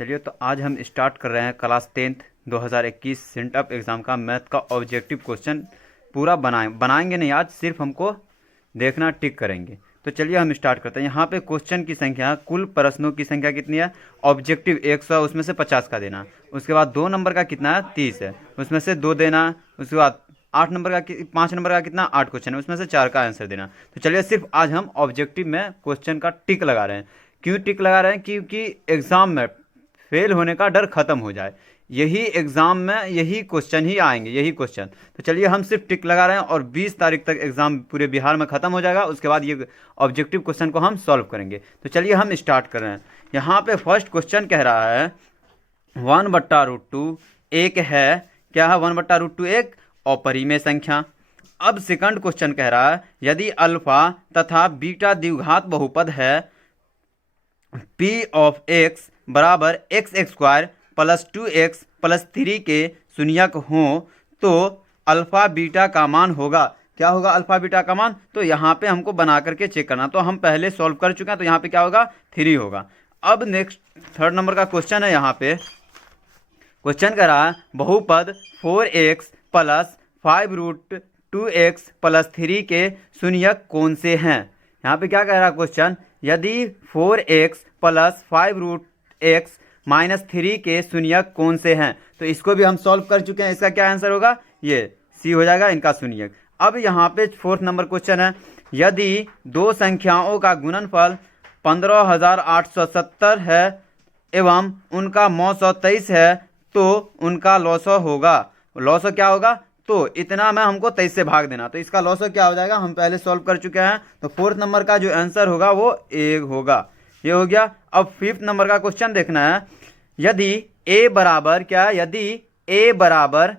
चलिए तो आज हम स्टार्ट कर रहे हैं क्लास 10th 2021 सेंटअप एग्ज़ाम का मैथ का ऑब्जेक्टिव क्वेश्चन पूरा बनाएंगे नहीं, आज सिर्फ हमको देखना, टिक करेंगे। तो चलिए हम स्टार्ट करते हैं। यहाँ पे क्वेश्चन की संख्या, कुल प्रश्नों की संख्या कितनी है? ऑब्जेक्टिव 100, उसमें से 50 का देना। उसके बाद 2 नंबर का कितना है? 30 है, उसमें से 2 देना। उसके बाद 5 नंबर का कितना? 8 क्वेश्चन है, उसमें से 4 का आंसर देना। तो चलिए सिर्फ आज हम ऑब्जेक्टिव में क्वेश्चन का टिक लगा रहे हैं। क्यों टिक लगा रहे हैं? क्योंकि एग्ज़ाम में फेल होने का डर खत्म हो जाए। यही एग्ज़ाम में यही क्वेश्चन ही आएंगे, यही क्वेश्चन। तो चलिए हम सिर्फ टिक लगा रहे हैं और 20 तारीख तक एग्ज़ाम पूरे बिहार में ख़त्म हो जाएगा। उसके बाद ये ऑब्जेक्टिव क्वेश्चन को हम सॉल्व करेंगे। तो चलिए हम स्टार्ट कर रहे हैं। यहाँ पे फर्स्ट क्वेश्चन कह रहा है 1/√2 एक है, क्या है? 1/√2 एक अपरिमेय संख्या। अब सेकंड क्वेश्चन कह रहा है यदि अल्फा तथा बीटा द्विघात बहुपद है P ऑफ x बराबर x² प्लस 2x प्लस 3 के शून्यक हो तो अल्फा बीटा का मान होगा। क्या होगा अल्फा बीटा का मान? तो यहाँ पे हमको बना करके चेक करना। तो हम पहले सॉल्व कर चुके हैं, तो यहाँ पे क्या होगा? 3 होगा। अब नेक्स्ट थर्ड नंबर का क्वेश्चन है। यहाँ पे क्वेश्चन कर रहा है बहुपद 4x प्लस 5√2x प्लस 3 के शून्यक कौन से हैं? यहाँ पे क्या कह रहा है क्वेश्चन? यदि 4x प्लस 5√x माइनस 3 के शून्यक कौन से हैं? तो इसको भी हम सॉल्व कर चुके हैं। इसका क्या आंसर होगा? ये सी हो जाएगा इनका शून्यक। अब यहाँ पे फोर्थ नंबर क्वेश्चन है यदि दो संख्याओं का गुणनफल 15,870 है एवं उनका 923 है तो उनका लॉसो होगा। लॉसो क्या होगा? तो इतना में हमको 23 से भाग देना। तो इसका लॉसो क्या हो जाएगा? हम पहले सॉल्व कर चुके हैं। तो फोर्थ नंबर का जो आंसर होगा वो ए होगा। ये हो गया। अब फिफ्थ नंबर का क्वेश्चन देखना है यदि a बराबर क्या? यदि a बराबर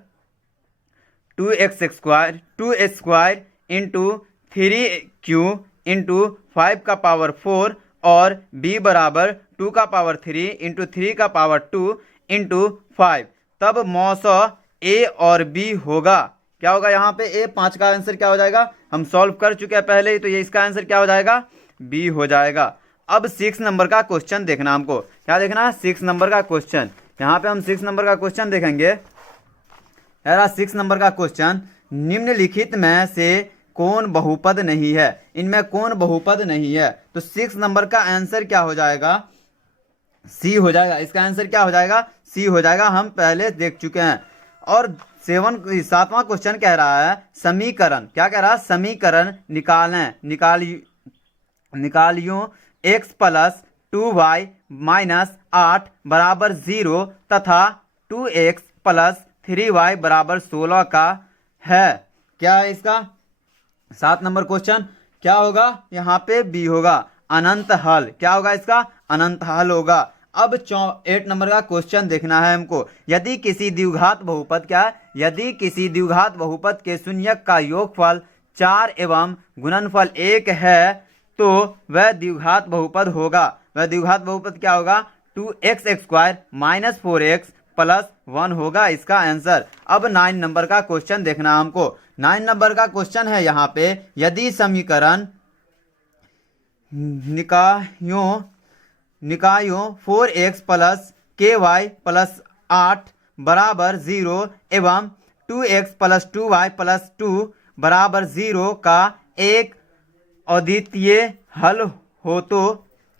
2x² इंटू 3q इंटू 5 का पावर 4 और b बराबर 2 का पावर 3 इंटू 3 का पावर 2 इंटू 5, तब मौसो a और b होगा। क्या होगा यहाँ पे? a 5 का आंसर क्या हो जाएगा? हम सॉल्व कर चुके हैं पहले ही, तो ये इसका आंसर क्या हो जाएगा? b हो जाएगा। अब 6 नंबर का क्वेश्चन देखना हमको। क्या देखना है? 6 नंबर का क्वेश्चन। यहाँ पे हम 6 नंबर का क्वेश्चन देखेंगे। यार 6 नंबर का क्वेश्चन, निम्नलिखित में से कौन बहुपद नहीं है? इनमें कौन बहुपद नहीं है? तो 6 नंबर का आंसर क्या हो जाएगा? सी हो जाएगा। इसका आंसर क्या हो जाएगा? सी हो जाएगा। हम पहले देख चुके हैं। और 7वां क्वेश्चन कह रहा है समीकरण। क्या कह रहा है? समीकरण निकालियो x प्लस 2y माइनस 8 बराबर 0 तथा 2x प्लस 3y बराबर 16 का है। क्या है इसका? 7 नंबर क्वेश्चन क्या होगा? यहाँ पे बी होगा, अनंत हल। क्या होगा इसका? अनंत हल होगा। अब 8 नंबर का क्वेश्चन देखना है हमको। यदि किसी द्विघात बहुपद, क्या है? यदि किसी द्विघात बहुपद के शून्यक का योगफल 4 एवं गुणनफल 1 है तो वह द्विघात बहुपद होगा। वह द्विघात बहुपद क्या होगा? 2x² माइनस 4x प्लस 1 होगा इसका आंसर। अब 9 नंबर का क्वेश्चन देखना हमको। 9 नंबर का क्वेश्चन है यहाँ पे यदि समीकरण निकायों 4x प्लस ky प्लस 8 बराबर 0 एवं 2x प्लस 2y प्लस 2 बराबर 0 का एक अद्वितीय हल हो तो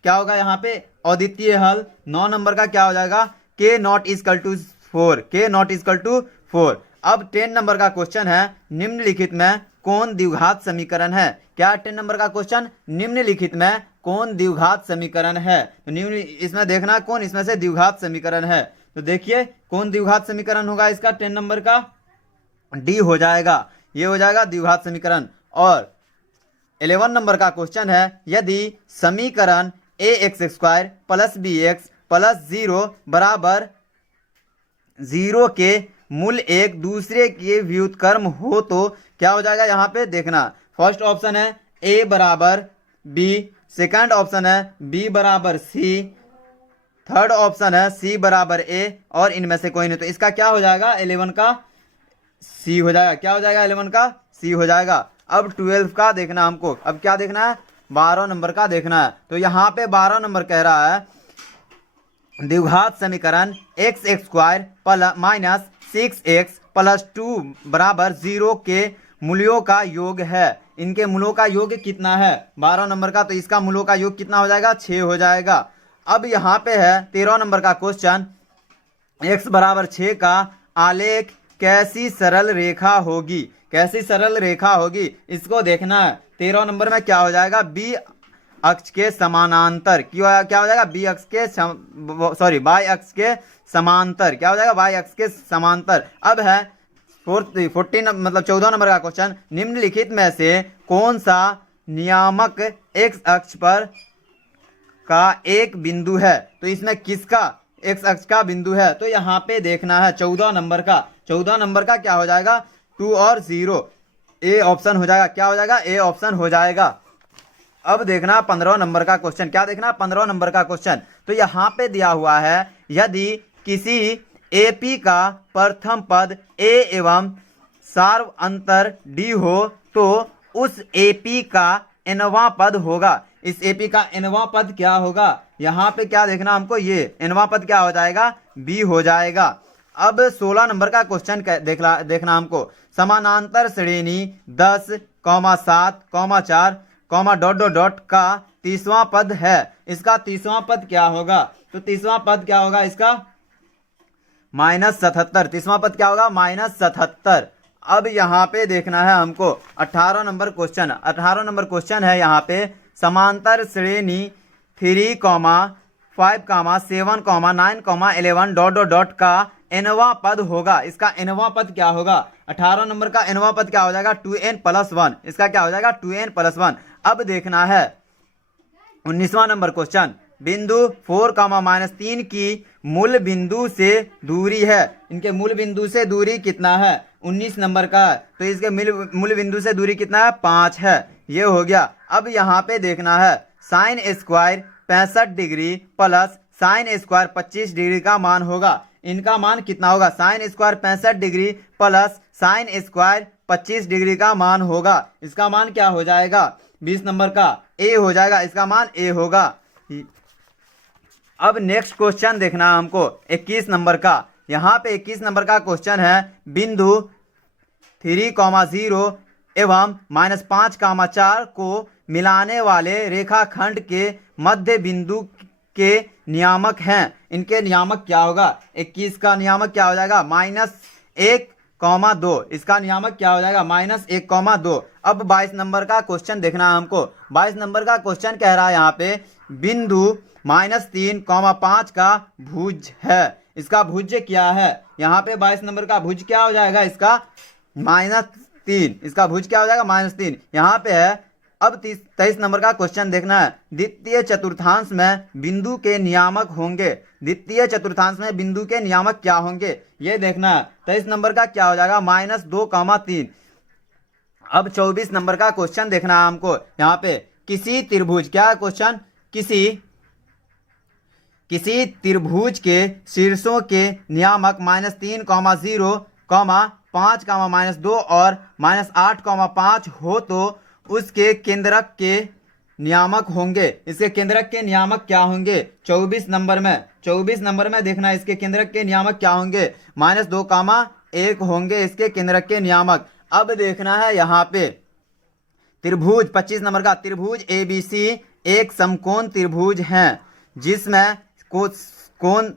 क्या होगा यहाँ पे? अद्वितीय हल। 9 नंबर का क्या हो जाएगा? k not equal to 4। k not equal to 4। अब 10 नंबर का क्वेश्चन है निम्नलिखित में कौन द्विघात समीकरण है? क्या 10 नंबर का क्वेश्चन? निम्नलिखित में कौन द्विघात समीकरण है? तो निम्न इसमें देखना कौन इसमें से द्विघात समीकरण है। तो देखिए कौन द्विघात समीकरण होगा इसका? 10 नंबर का डी हो जाएगा। ये हो जाएगा द्विघात समीकरण। और 11 नंबर का क्वेश्चन है यदि समीकरण ax² प्लस bx प्लस 0 बराबर 0 के मूल एक दूसरे के व्युत्क्रम हो तो क्या हो जाएगा? यहाँ पे देखना। फर्स्ट ऑप्शन है a बराबर b, सेकंड ऑप्शन है b बराबर c, थर्ड ऑप्शन है c बराबर a और इनमें से कोई नहीं। तो इसका क्या हो जाएगा? 11 का सी हो जाएगा। क्या हो जाएगा? 11 का सी हो जाएगा। अब 12 का देखना हमको। अब क्या देखना है? 12 नंबर का देखना है। तो यहाँ पे 12 नंबर कह रहा है द्विघात समीकरण x x square plus minus 6x plus 2 बराबर 0 के मूल्यों का योग है। इनके मूल्यों का योग कितना है 12 नंबर का, तो इसका मूल्यों का योग कितना हो जाएगा 6 हो जाएगा। अब यहाँ पे है 13 नंबर का क्वेश्चन, x बराबर 6 का आलेख कैसी सरल रेखा होगी, कैसी सरल रेखा होगी इसको देखना है। 13 नंबर में क्या हो जाएगा बी अक्ष के समानांतर, क्या हो जाएगा बी अक्ष के वाई अक्ष के समांतर, क्या हो जाएगा वाई अक्ष के समांतर। अब है 14 नंबर का क्वेश्चन, निम्नलिखित में से कौन सा नियामक एक्स अक्ष पर का एक बिंदु है, तो इसमें किसका एक्स अक्ष का बिंदु है, तो यहाँ पे देखना है 14 नंबर का। 14 नंबर का क्या हो जाएगा 2 और 0, ए ऑप्शन हो जाएगा, क्या हो जाएगा ए ऑप्शन हो जाएगा। अब देखना 15 नंबर का क्वेश्चन, क्या देखना 15 नंबर का क्वेश्चन, तो यहाँ पे दिया हुआ है यदि किसी एपी का प्रथम पद ए एवं सार्व अंतर डी हो तो उस एपी का एनवां पद होगा। इस एपी का एनवां पद क्या होगा, यहाँ पे क्या देखना हमको, ये एनवां पद क्या हो जाएगा बी हो जाएगा। अब 16 नंबर का क्वेश्चन देखना हमको, समानांतर श्रेणी 10, 7, 4, डॉट डॉट डॉट का तीसवां पद है, इसका तीसवां पद क्या होगा, तो तीसवां पद क्या होगा इसका -77, तीसवां पद क्या होगा -77। अब यहाँ पे देखना है हमको 18 नंबर क्वेश्चन, 18 नंबर क्वेश्चन है यहाँ पे, समांतर श्रेणी 3, 5, 7, 9, 11 डॉट डॉट डॉट का एनवा पद होगा, इसका एनवा पद क्या होगा 18 नंबर का एनवा पद क्या हो जाएगा 2n+1, इसका क्या हो जाएगा 2n+1। अब देखना है 19वां नंबर क्वेश्चन, बिंदु 4, -3 की मूल बिंदु से दूरी है, इनके मूल बिंदु से दूरी कितना है 19 नंबर का, तो इसके मूल बिंदु से दूरी कितना है 5 है, ये हो गया। अब यहाँ पे देखना है sine square 65 degree plus sine square 25 degree का मान होगा, इनका मान कितना होगा, sine square 65 degree plus sine square 25 degree का मान होगा, इसका मान क्या हो जाएगा 20 नंबर का ए हो जाएगा, इसका मान ए होगा। अब नेक्स्ट क्वेश्चन देखना हमको 21 नंबर का, यहाँ पे 21 नंबर का क्वेश्चन है, बिंदु 3, 0 एवं -5, 4 को मिलाने वाले रेखाखंड के मध्य बिंदु के नियामक हैं, इनके नियामक क्या होगा, 21 का नियामक क्या हो जाएगा -1, 2, इसका नियामक क्या हो जाएगा -1, 2। अब 22 नंबर का क्वेश्चन देखना है हमको, 22 नंबर का क्वेश्चन कह रहा है यहाँ पे बिंदु -3, 5 का भुज है, इसका भुज क्या है, यहाँ पे 22 नंबर का भुज क्या हो जाएगा इसका -3, इसका भुज क्या हो जाएगा -3, यहाँ पे है। अब 23 नंबर का क्वेश्चन देखना है, द्वितीय चतुर्थांश में बिंदु के नियामक होंगे, द्वितीय चतुर्थांश में बिंदु के नियामक क्या होंगे ये देखना है। 23 नंबर का क्या हो जाएगा -2, 3। अब 24 नंबर का क्वेश्चन देखना है हमको, यहाँ पे किसी त्रिभुज, क्या क्वेश्चन, किसी त्रिभुज के शीर्षों के नियामक -3, 0, 5, -2 और -8, 5 हो तो उसके केंद्रक के नियामक होंगे, इसके केंद्रक के नियामक क्या होंगे 24 नंबर में, 24 नंबर में देखना इसके केंद्रक के नियामक क्या होंगे -2, 1 होंगे इसके केंद्रक के नियामक। अब देखना है यहाँ पे त्रिभुज, 25 नंबर का त्रिभुज ABC एक समकोण त्रिभुज है जिसमें कोण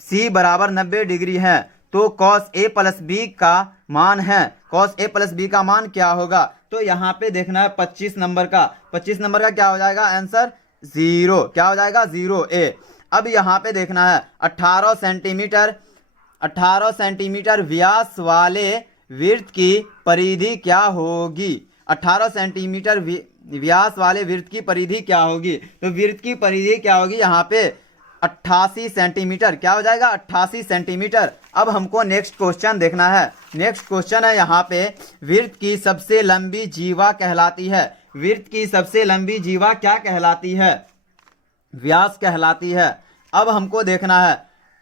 C बराबर 90 डिग्री है, तो cos A + B का मान है, cos A + B का मान क्या होगा, तो यहाँ पे देखना है 25 नंबर का, 25 नंबर का क्या हो जाएगा आंसर 0, क्या हो जाएगा 0A। अब यहाँ पे देखना है 18 सेंटीमीटर व्यास वाले वृत्त की परिधि क्या होगी, 18 सेंटीमीटर व्यास वाले वृत्त की परिधि क्या होगी, तो वृत्त की परिधि क्या होगी यहाँ पे 88 सेंटीमीटर, क्या हो जाएगा 88 सेंटीमीटर। अब हमको नेक्स्ट क्वेश्चन देखना है, नेक्स्ट क्वेश्चन है यहाँ पे वृत्त की सबसे लंबी जीवा कहलाती है, वृत्त की सबसे लंबी जीवा क्या कहलाती है, व्यास कहलाती है। अब हमको देखना है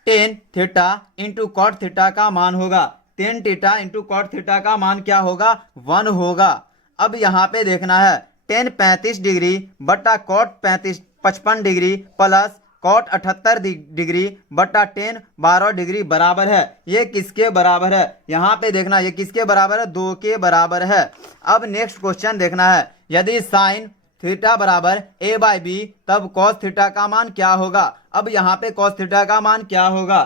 tan theta into cot theta का मान होगा, tan theta into cot theta का मान क्या होगा 1 होगा। अब यहाँ पे देखना है tan 35 डिग्री बटा cot 55 degree plus cot 78 degree बट्टा 10 12 डिग्री बराबर है। ये किसके बराबर है? यहाँ पे देखना ये किसके बराबर है? 2 के बराबर है। अब नेक्स्ट क्वेश्चन देखना है, यदि साइन थीटा बराबर ए बाई बी तब कॉस थीटा का मान क्या होगा? अब यहाँ पे कॉस थीटा का मान क्या होगा?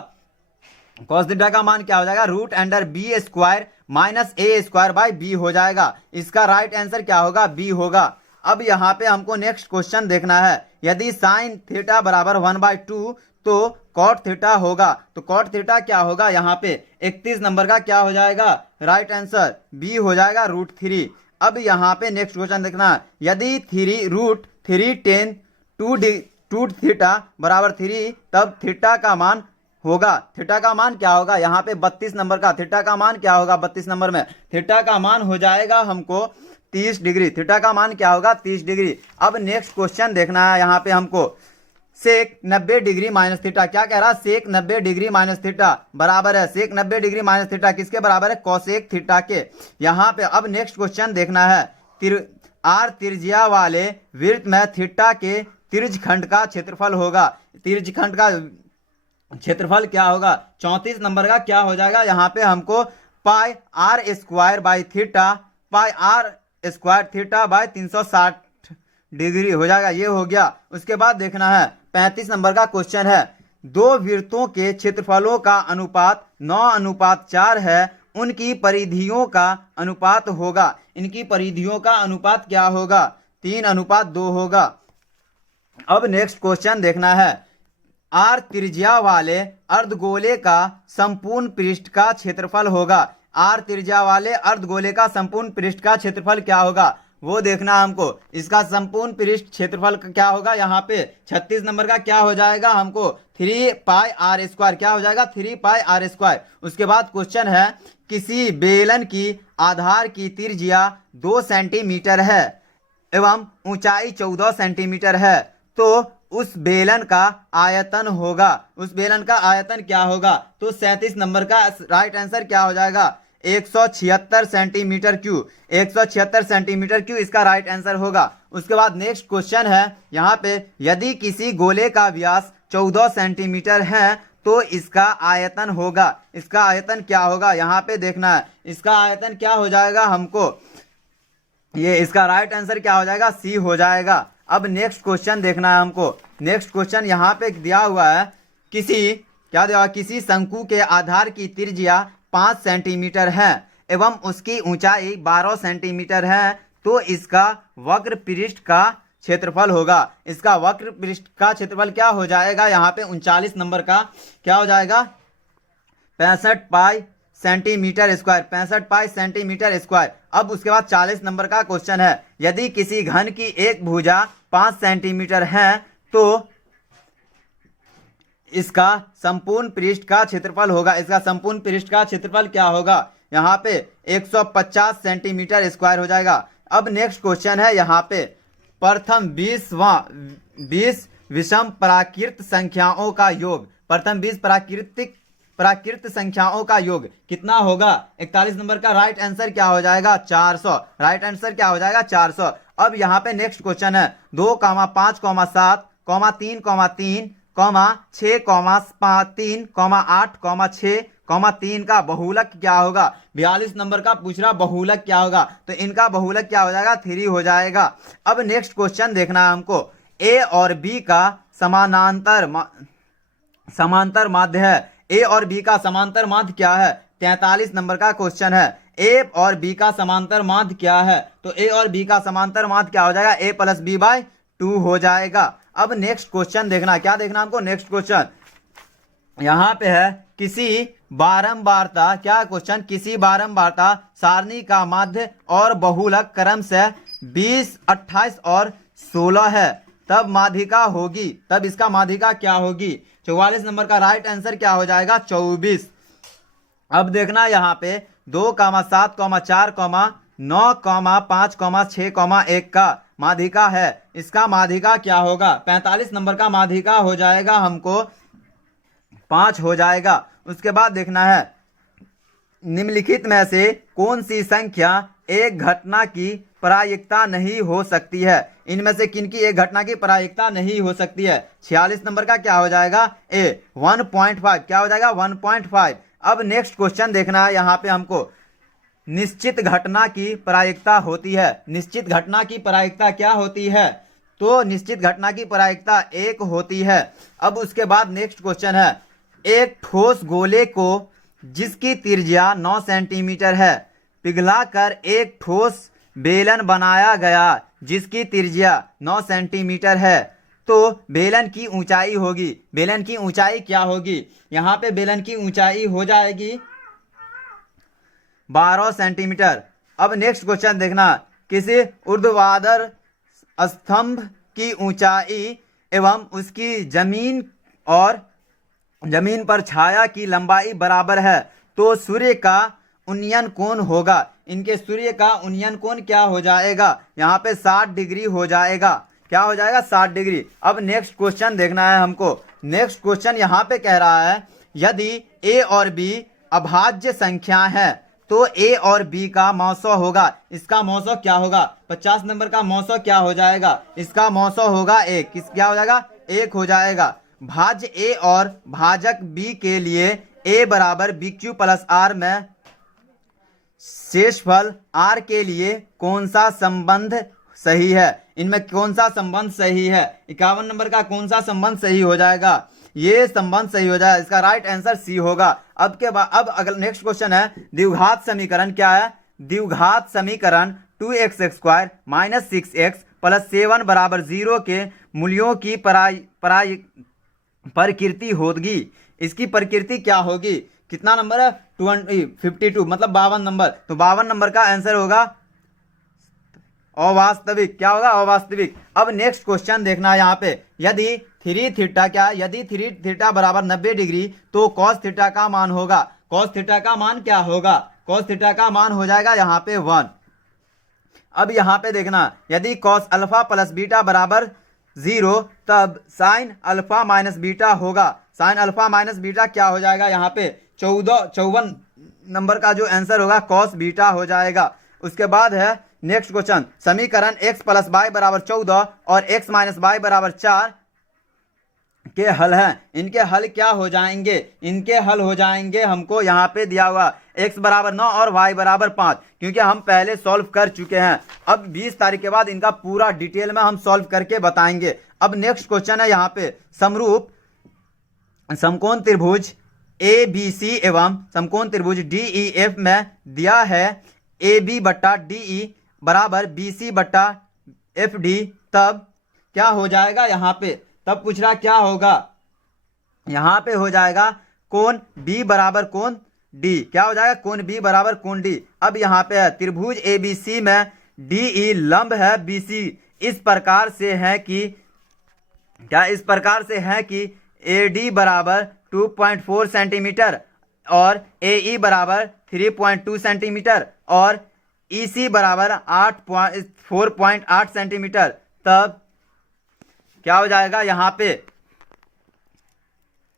कॉस थीटा का मान क्या हो जाएगा? Root under B square minus A square by B हो जाएगा। इसका राइट आंसर क्या होगा? बी होगा। अब यहाँ पे हमको नेक्स्ट क्वेश्चन देखना है, यदि साइन थीटा बराबर 1/2 तो कॉट थीटा होगा, तो कॉट थीटा क्या होगा? यहाँ पे 31 नंबर का क्या हो जाएगा? राइट आंसर बी हो जाएगा, √3। अब यहाँ पे नेक्स्ट क्वेश्चन देखना है, यदि √3 टू थीटा बराबर 3 तब थीटा का मान होगा, थीटा का मान क्या होगा? यहाँ पे 32 नंबर का थीटा का मान क्या होगा? 32 नंबर में थीटा का मान हो जाएगा हमको 30 डिग्री। थीटा का मान क्या होगा? 30 डिग्री। अब नेक्स्ट क्वेश्चन देखना है, यहाँ पे हमको सेक 90 डिग्री माइनस थीटा, क्या कह रहा है? सेक 90 डिग्री माइनस थीटा बराबर है, सेक 90 डिग्री माइनस थीटा किसके बराबर है? कोसेक थीटा के। यहाँ पे अब नेक्स्ट क्वेश्चन देखना है, आर त्रिज्या वाले वृत्त में थीटा के तिर्यखंड का क्षेत्रफल होगा। तिर्यखंड का क्षेत्रफल क्या होगा? 34 नंबर का क्या हो जाएगा? यहाँ पे हमको pi r square by theta, pi r square theta by 360 degree हो जाएगा, ये हो गया। उसके बाद देखना है 35 नंबर का क्वेश्चन है, दो वृत्तों के क्षेत्रफलों का अनुपात 9:4 है, उनकी परिधियों का अनुपात होगा। इनकी परिधियों का अनुपात क्या होगा? 3:2 होगा। अब नेक्स्ट क्वेश्चन देखना है, आर त्रिज्या वाले अर्धगोले का संपूर्ण पृष्ठ का क्षेत्रफल होगा। आर त्रिज्या वाले अर्धगोले का संपूर्ण पृष्ठ का क्षेत्रफल क्या होगा? वो देखना हमको। इसका संपूर्ण पृष्ठ क्षेत्रफल क्या होगा? यहाँ पे 36 नंबर का क्या हो जाएगा? हमको 3 पाई आर स्क्वायर क्या हो जाएगा? 3 पाई आर स्क्वायर। उसके बाद क्वेश्चन है, किसी बेलन की आधार की त्रिज्या 2 सेंटीमीटर है एवं ऊंचाई 14 सेंटीमीटर है, तो उस बेलन का आयतन होगा। उस बेलन का आयतन क्या होगा? तो 37 नंबर का राइट आंसर क्या हो जाएगा? 176 सेंटीमीटर क्यूब। 176 सेंटीमीटर क्यूब इसका राइट आंसर होगा। उसके बाद नेक्स्ट क्वेश्चन है, यहाँ पे यदि किसी गोले का व्यास 14 सेंटीमीटर है तो इसका आयतन होगा। इसका आयतन क्या होगा? यहाँ पे देखना है, इसका आयतन क्या हो जाएगा हमको? ये इसका राइट आंसर क्या हो जाएगा? सी हो जाएगा। अब नेक्स्ट क्वेश्चन देखना है हमको। नेक्स्ट क्वेश्चन यहाँ पे दिया हुआ है, किसी शंकु के आधार की त्रिज्या 5 सेंटीमीटर है एवं उसकी ऊंचाई 12 सेंटीमीटर है, तो इसका वक्र पृष्ठ का क्षेत्रफल होगा। इसका वक्र पृष्ठ का क्षेत्रफल क्या हो जाएगा? यहाँ पे 39 नंबर का क्या हो जाएगा? 65 पाई सेंटीमीटर स्क्वायर, 65 पाई सेंटीमीटर स्क्वायर। अब उसके बाद 40 नंबर का क्वेश्चन है, यदि किसी घन की एक भुजा 5 सेंटीमीटर है तो इसका संपूर्ण पृष्ठ का क्षेत्रफल होगा। इसका संपूर्ण पृष्ठ का क्षेत्रफल क्या होगा? यहाँ पे 150 सेंटीमीटर स्क्वायर हो जाएगा। अब नेक्स्ट क्वेश्चन है, यहाँ पे प्रथम 20 विषम प्राकृत संख्याओं का योग, प्रथम 20 प्राकृत संख्याओं का योग कितना होगा? 41 नंबर का राइट आंसर क्या हो जाएगा? 400। राइट आंसर क्या हो जाएगा? 400। अब यहाँ पे नेक्स्ट क्वेश्चन है, 2, 5, 7, 3, 3, 6, 3, 8, 6, 3 का बहुलक क्या होगा? 42 नंबर का पूछ रहा बहुलक क्या होगा, तो इनका बहुलक क्या हो जाएगा? 3 हो जाएगा। अब नेक्स्ट क्वेश्चन देखना है हमको, ए और बी का समांतर माध्य है। ए और बी का समांतर माध्य क्या है? 43 नंबर का क्वेश्चन है, ए और बी का समांतर माध्य क्या है? तो ए और बी का समांतर माध्य क्या हो जाएगा? a + b/2 हो जाएगा। अब नेक्स्ट क्वेश्चन देखना, क्या देखना हमको? नेक्स्ट क्वेश्चन यहाँ पे है, किसी बारंबारता, क्या क्वेश्चन? किसी बारंबारता सारणी का माध्य और बहुलक क्रम से 20, 28 और 16 है, तब माध्यिका होगी, तब इसका माध्यिका क्या होगी? 44 नंबर का राइट आंसर क्या हो जाएगा? 24। अब देखना यहाँ पे 2, 7, 4, 9, 5, 6, 1 का माध्यिका है। इसका माध्यिका क्या होगा? 45 नंबर का माध्यिका हो जाएगा हमको 5 हो जाएगा। उसके बाद देखना है, निम्नलिखित में से कौन सी संख्या एक घटना की प्रायिकता नहीं हो सकती है। इनमें से किनकी एक घटना की प्रायिकता नहीं हो सकती है? 46 नंबर का क्या हो जाएगा? ए 1.5। क्या हो जाएगा? 1.5। अब नेक्स्ट क्वेश्चन देखना है यहाँ पे हमको। निश्चित घटना की प्रायिकता होती है। निश्चित घटना की प्रायिकता क्या होती है? तो निश्चित घटना की प्रायिकता 1 होती है। अब उसके बाद नेक्स्ट क्वेश्चन है, एक ठोस गोले को जिसकी त्रिज्या 9 सेंटीमीटर है पिघलाकर एक ठोस बेलन बनाया गया जिसकी त्रिज्या 9 सेंटीमीटर है, तो बेलन की ऊंचाई होगी। बेलन की ऊंचाई क्या होगी? यहाँ पे बेलन की ऊंचाई हो जाएगी 12 सेंटीमीटर। अब नेक्स्ट क्वेश्चन देखना, किसी ऊर्ध्वाधर स्तंभ की ऊंचाई एवं उसकी जमीन पर छाया की लंबाई बराबर है, तो सूर्य का उन्नयन कोण होगा। इनके सूर्य का उन्नयन कोण क्या हो जाएगा? यहाँ पे 60 डिग्री हो जाएगा। क्या हो जाएगा? 60 डिग्री। अब नेक्स्ट क्वेश्चन देखना है हमको। नेक्स्ट क्वेश्चन यहाँ पे कह रहा है, यदि ए और बी अभाज्य संख्या है तो ए और बी का मौसौ होगा। इसका मौसौ क्या होगा? 50 नंबर का मौसौ क्या हो जाएगा? इसका मौसौ होगा 1। क्या हो जाएगा? 1 हो जाएगा। भाज्य ए और भाजक बी के लिए ए बराबर बी क्यू प्लस आर में शेषफल आर के लिए कौन सा संबंध सही है? इनमें कौन सा संबंध सही है? 51 नंबर का कौन सा संबंध सही हो जाएगा? ये संबंध सही हो जाएगा। इसका राइट आंसर सी होगा। अब अगला नेक्स्ट क्वेश्चन है, द्विघात समीकरण क्या है? द्विघात समीकरण 2x² - 6x + 7 बराबर 0 के मूल्यों की प्रकृति होगी। इसकी प्रकृति क्या होगी? कितना नंबर है? 52 मतलब 52 नंबर। तो 52 नंबर का आंसर होगा अवास्तविक। क्या होगा? अवास्तविक। अब नेक्स्ट क्वेश्चन देखना है यहाँ पे, यदि 3 थीटा क्या है? यदि 3 थीटा बराबर 90 डिग्री तो cos थीटा का मान होगा। cos थीटा का मान क्या होगा? cos थीटा का मान हो जाएगा यहाँ पे 1। अब यहाँ पे देखना, यदि cos अल्फा प्लस बीटा बराबर 0 तब sin अल्फा माइनस बीटा होगा। sin अल्फा माइनस बीटा क्या हो जाएगा? यहाँ पे 54 नंबर का जो आंसर होगा cos बीटा हो जाएगा। उसके बाद है नेक्स्ट क्वेश्चन, समीकरण x + y बराबर 14 और x - y बराबर 4 के हल हैं। इनके हल क्या हो जाएंगे? इनके हल हो जाएंगे हमको यहाँ पे दिया हुआ x बराबर 9 और y बराबर 5, क्योंकि हम पहले सॉल्व कर चुके हैं। अब 20 तारीख के बाद इनका पूरा डिटेल में हम सॉल्व करके बताएंगे। अब नेक्स्ट क्वेश्चन है यहाँ पे, समरूप समकोण त्रिभुज ABC एवं समकोण त्रिभुज DEF में दिया है AB बट्टा DE बराबर BC बट्टा FD, तब क्या हो जाएगा? यहाँ पे तब पूछ रहा क्या होगा? यहाँ पे हो जाएगा कोण B बराबर कोण D। क्या हो जाएगा? कोण B बराबर कोण D। अब यहाँ पे है त्रिभुज ABC में DE लंब है BC। इस प्रकार से है कि क्या? इस प्रकार से है कि AD बराबर 2.4 सेंटीमीटर और AE बराबर 3.2 सेंटीमीटर और EC बराबर 4.8 सेंटीमीटर, तब क्या हो जाएगा? यहाँ पे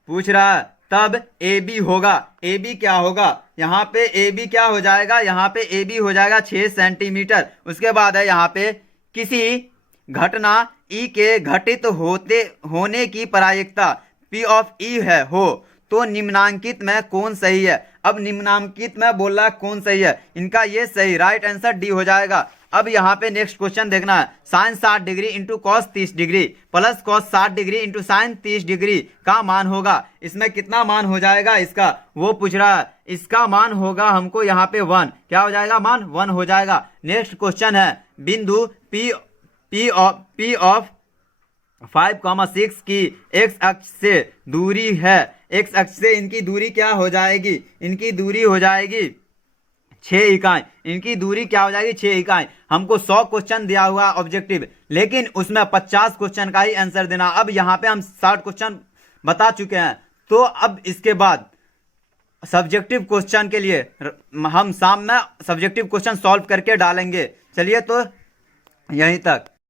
पूछ रहा है, तब AB होगा। AB क्या होगा? यहाँ पे AB क्या हो जाएगा? यहाँ पे AB हो जाएगा 6 सेंटीमीटर। उसके बाद है यहाँ पे, किसी घटना E के घटित होने की प्रायिकता P ऑफ E है तो निम्नांकित में कौन सही है? अब निम्नांकित में बोल रहा कौन सही है? इनका ये सही, राइट आंसर डी हो जाएगा। अब यहाँ पे नेक्स्ट क्वेश्चन देखना है, sine 60 degree into cos 30 degree plus cos 60 degree into sine 30 degree का मान होगा। इसमें कितना मान हो जाएगा इसका? वो पूछ रहा है। इसका मान होगा हमको यहाँ पे 1। क्या हो जाएगा? मान 1 हो जाएगा। नेक्स्ट क्वेश्चन है, बिंदु P ऑफ 5,6 की x अक्ष से दूरी है। x अक्ष से इनकी दूरी क्या हो जाएगी? इनकी दूरी हो जाएगी 6 इकाई। इनकी दूरी क्या हो जाएगी? 6 इकाई। हमको 100 क्वेश्चन दिया हुआ ऑब्जेक्टिव, लेकिन उसमें 50 क्वेश्चन का ही आंसर देना। अब यहाँ पे हम 60 क्वेश्चन बता चुके हैं, तो अब इसके बाद सब्जेक्टिव क्वेश्चन के लिए हम शाम में सब्जेक्टिव क्वेश्चन सॉल्व करके डालेंगे। चलिए तो यहीं तक।